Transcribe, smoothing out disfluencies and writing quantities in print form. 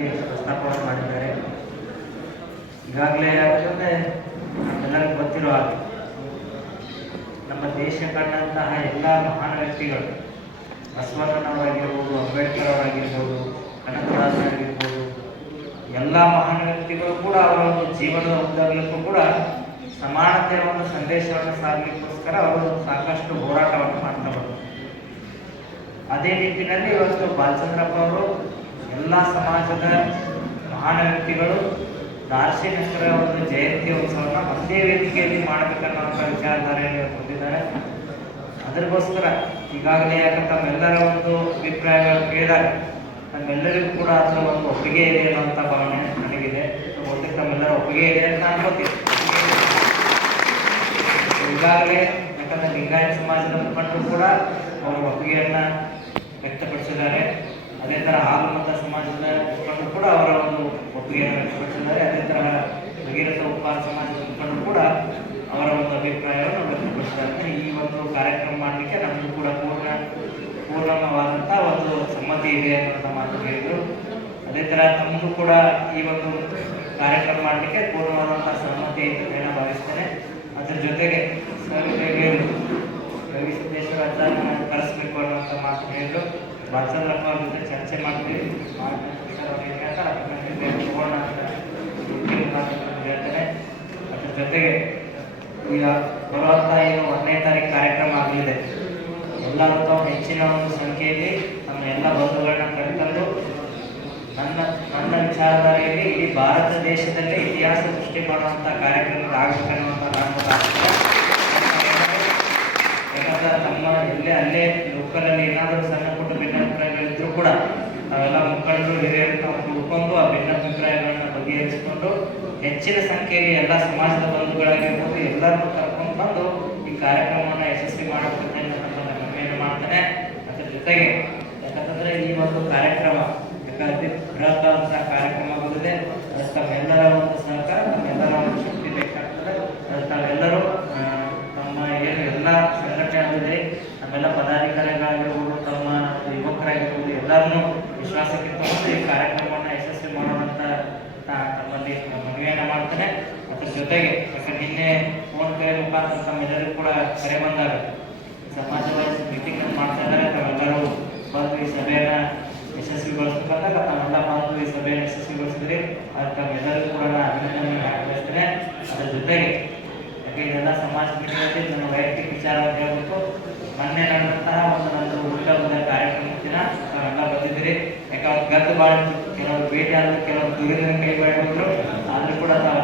ಸಂದರ್ಭದಲ್ಲಿ ಪ್ರಸ್ತಾಪವನ್ನು ಮಾಡಿದ್ದಾರೆ. ಈಗಾಗಲೇ ಯಾಕಂದರೆ ಎಲ್ಲರಿಗೂ ಗೊತ್ತಿರುವ ಹಾಗೆ ನಮ್ಮ ದೇಶ ಕಂಡಂತಹ ಎಲ್ಲ ಮಹಾನ್ ವ್ಯಕ್ತಿಗಳು, ಬಸವಣ್ಣನವರಾಗಿರ್ಬೋದು, ಅಂಬೇಡ್ಕರ್ ಅವರಾಗಿರ್ಬೋದು, ಕನಕದಾಸರಾಗಿರ್ಬೋದು, ಎಲ್ಲ ಮಹಾನ್ ವ್ಯಕ್ತಿಗಳು ಕೂಡ ಅವರ ಒಂದು ಜೀವನದ ಉದ್ದಗಲಕ್ಕೂ ಕೂಡ ಸಮಾನತೆಯ ಒಂದು ಸಂದೇಶವನ್ನು ಸಾರಲಿಕ್ಕೋಸ್ಕರ ಅವರು ಸಾಕಷ್ಟು ಹೋರಾಟವನ್ನು ಮಾಡ್ತಾ ಬಂದರು. ಅದೇ ನಿಟ್ಟಿನಲ್ಲಿ ಇವತ್ತು ಬಾಲಚಂದ್ರಪ್ಪ ಅವರು ಎಲ್ಲ ಸಮಾಜದ ಮಹಾನ್ ವ್ಯಕ್ತಿಗಳು ದಾರ್ಶನಿಕರ ಒಂದು ಜಯಂತಿ ಉತ್ಸವವನ್ನು ಒಂದೇ ವೇದಿಕೆಯಲ್ಲಿ ಮಾಡಬೇಕನ್ನುವಂಥ ವಿಚಾರಧಾರೆಯನ್ನು ಹೊಂದಿದ್ದಾರೆ. ಅದಕ್ಕೋಸ್ಕರ ಈಗಾಗಲೇ ಯಾಕಂತ ನಮ್ಮೆಲ್ಲರ ಒಂದು ಅಭಿಪ್ರಾಯಗಳು ಕೇಳಿದಾಗ ನಮ್ಮೆಲ್ಲರಿಗೂ ಕೂಡ ಅದರ ಒಂದು ಒಪ್ಪಿಗೆ ಇದೆ ಅನ್ನುವಂಥ ಭಾವನೆ ನನಗಿದೆ. ಬಹುತೇಕ ತಮ್ಮೆಲ್ಲರ ಒಪ್ಪಿಗೆ ಇದೆ ಅಂತ ಅನ್ಕೋತೀವಿ. ಈಗಾಗಲೇ ಯಾಕಂದರೆ ಲಿಂಗಾಯತ ಸಮಾಜದ ಮುಖಂಡರು ಕೂಡ ಅವರ ಒಪ್ಪಿಗೆಯನ್ನು ವ್ಯಕ್ತಪಡಿಸಿದ್ದಾರೆ. ಅದೇ ಥರ ಹಾಲುಮತ ಸಮಾಜದ ಮುಖಂಡರು ಕೂಡ ಅವರ ಒಂದು ಒಪ್ಪಿಗೆಯನ್ನು ವ್ಯಕ್ತಪಡಿಸಿದ್ದಾರೆ. ಅದೇ ಥರ ಭಗೀರಥ ಉಪ್ಪಾರ ಸಮಾಜದ ಮುಖಂಡರು ಕೂಡ ಅವರ ಒಂದು ಅಭಿಪ್ರಾಯವನ್ನು ವ್ಯಕ್ತಪಡಿಸಿದ್ದಾರೆ. ಈ ಒಂದು ಕಾರ್ಯಕ್ರಮ ಮಾಡಲಿಕ್ಕೆ ನಮಗೂ ಕೂಡ ಪೂರ್ಣವಾದಂಥ ಒಂದು ಸಮ್ಮತಿ ಇದೆ ಅನ್ನೋಂಥ ಮಾತು ಹೇಳಿದರು. ಅದೇ ಥರ ತಮಗೂ ಕೂಡ ಈ ಒಂದು ಕಾರ್ಯಕ್ರಮ ಮಾಡಲಿಕ್ಕೆ ಪೂರ್ಣವಾದಂಥ ಸಮ್ಮತಿ ಇದೆ ಅಂತ ನಾನು ಭಾವಿಸ್ತೇನೆ. ಅದ್ರ ಜೊತೆಗೆ ರವಿ ಸಿದ್ದೇಶ್ವರ ಅಜ್ಜನ ಕರೆಸಬೇಕು ಅನ್ನೋಂಥ ಮಾತು ಹೇಳಿದ್ರು. ಬಾಲಚಂದ್ರಪ್ಪ ಅವ್ರ ಜೊತೆ ಚರ್ಚೆ ಮಾಡ್ತೀವಿ, ತಗೋಣ ಅಂತ ಹೇಳ್ತೇನೆ. ಅದ್ರ ಜೊತೆಗೆ ಈಗ ಬರುವಂಥ ಏನು 1ನೇ ತಾರೀಕು ಕಾರ್ಯಕ್ರಮ ಆಗಲಿದೆ, ಎಲ್ಲರೂ ತಾವು ಹೆಚ್ಚಿನ ಒಂದು ಸಂಖ್ಯೆಯಲ್ಲಿ ನಮ್ಮ ಎಲ್ಲ ಬಂಧುಗಳನ್ನ ಕರೆತಂದು ನನ್ನ ವಿಚಾರಧಾರೆಯಲ್ಲಿ ಇಡೀ ಭಾರತ ದೇಶದಲ್ಲೇ ಇತಿಹಾಸ ಸೃಷ್ಟಿ ಮಾಡುವಂಥ ಕಾರ್ಯಕ್ರಮಗಳಾಗಬೇಕನ್ನುವಂಥ ನಾನು ಯಾಕಂದ್ರೆ ತಮ್ಮ ಅಲ್ಲೇ ಲೋಕಲಲ್ಲಿ ಏನಾದರೂ ಸಣ್ಣ ಪುಟ್ಟ ಭಿನ್ನಾಭಿಪ್ರಾಯಗಳಿದ್ರೂ ಕೂಡ ನಾವೆಲ್ಲ ಮುಖಂಡರು ಹಿರಿಯರು ನಾವು ತಿಳ್ಕೊಂಡು ಆ ಭಿನ್ನಾಭಿಪ್ರಾಯಗಳನ್ನ ಬಗೆಹರಿಸಿಕೊಂಡು ಹೆಚ್ಚಿನ ಸಂಖ್ಯೆಯಲ್ಲಿ ಎಲ್ಲ ಸಮಾಜದ ಬಂಧುಗಳಾಗಿರ್ಬೋದು ಎಲ್ಲರನ್ನೂ ಕರ್ಕೊಂಡು ಬಂದು ಈ ಕಾರ್ಯಕ್ರಮವನ್ನು ಯಶಸ್ವಿ ಮಾಡಬೇಕಂತ ನಾನು ಮಾಡ್ತೇನೆ. ಅದ್ರ ಜೊತೆಗೆ ಯಾಕಂತಂದ್ರೆ ಈ ಒಂದು ಕಾರ್ಯಕ್ರಮ ಯಾಕಂದ್ರೆ ಬೃಹತ್ತಾದಂಥ ಕಾರ್ಯಕ್ರಮ ಬಂದಿದೆ. ಅದಕ್ಕೆ ತಮ್ಮೆಲ್ಲರ ಒಂದು ಸಹಕಾರ, ತಮ್ಮೆಲ್ಲರ ಒಂದು ಶಕ್ತಿ ಬೇಕಾಗ್ತದೆ. ಅದಕ್ಕೆ ತಾವೆಲ್ಲರೂ ತಮ್ಮ ಏನು ಎಲ್ಲ ಸಂಘಟನೆ ನಮ್ಮೆಲ್ಲ ಪದಾಧಿಕಾರಿಗಳಾಗಿರ್ಬೋದು, ತಮ್ಮ ಯುವಕರಾಗಿರ್ಬೋದು ಎಲ್ಲರನ್ನೂ ವಿಶ್ವಾಸಕ್ಕೆ ತಗೊಂಡು ಈ ಕಾರ್ಯಕ್ರಮವನ್ನು ಯಶಸ್ವಿ ಮಾಡೋದಂತ ತಮ್ಮಲ್ಲಿ ಮನವಿಯನ್ನು ಮಾಡ್ತೇನೆ. ಅದ್ರ ಜೊತೆಗೆ ಯಾಕಂದ್ರೆ ನಿನ್ನೆ ಫೋನ್ ಕರೆ ಮುಖಾಂತರ ತಮ್ಮೆಲ್ಲರಿಗೂ ಕೂಡ ಕರೆ ಬಂದಾಗ ಸಮಾಜವಾದಿ ಮೀಟಿಂಗ್ ಮಾಡ್ತಾ ಇದ್ದಾರೆ. ತಾವೆಲ್ಲರೂ ಬಂದು ಈ ಸಭೆಯನ್ನು ಯಶಸ್ವಿಗೊಳಿಸ್ಬೇಕಂದಾಗ ತಾವೆಲ್ಲ ಬಂದು ಈ ಸಭೆಯನ್ನು ಯಶಸ್ವಿಗೊಳಿಸಿದ್ರಿ. ಅದಕ್ಕೆ ತಾವೆಲ್ಲರಿಗೂ ಕೂಡ ನಾನು ಅಭಿನಂದನೆ ಹಾಕಬಯಸ್ತೇನೆ. ಅದ್ರ ಜೊತೆಗೆ ಯಾಕೆ ಇದೆಲ್ಲ ಸಮಾಜ ಮೀಟಿಂಗಲ್ಲಿ ನನ್ನ ವೈಯಕ್ತಿಕ ವಿಚಾರವನ್ನು ಹೇಳಬೇಕು. ಮೊನ್ನೆ ನಡೆದಂತಹ ಒಂದು ನನ್ನ ಹುಟ್ಟುಹಬ್ಬದ ಕಾರ್ಯಕ್ರಮ ದಿನ ತಾವೆಲ್ಲ ಬಂದಿದ್ದೀರಿ. ಯಾಕಂದ್ರೆ ಗದ್ದು ಭಾಳ ಕೆಲವರು ಭೇಟಿ ಆದರೂ ಕೆಲವರು ದೂರದಿಂದ ಕೈ ಬಾಳಿದ್ರು, ಆದರೂ ಕೂಡ ತಾವು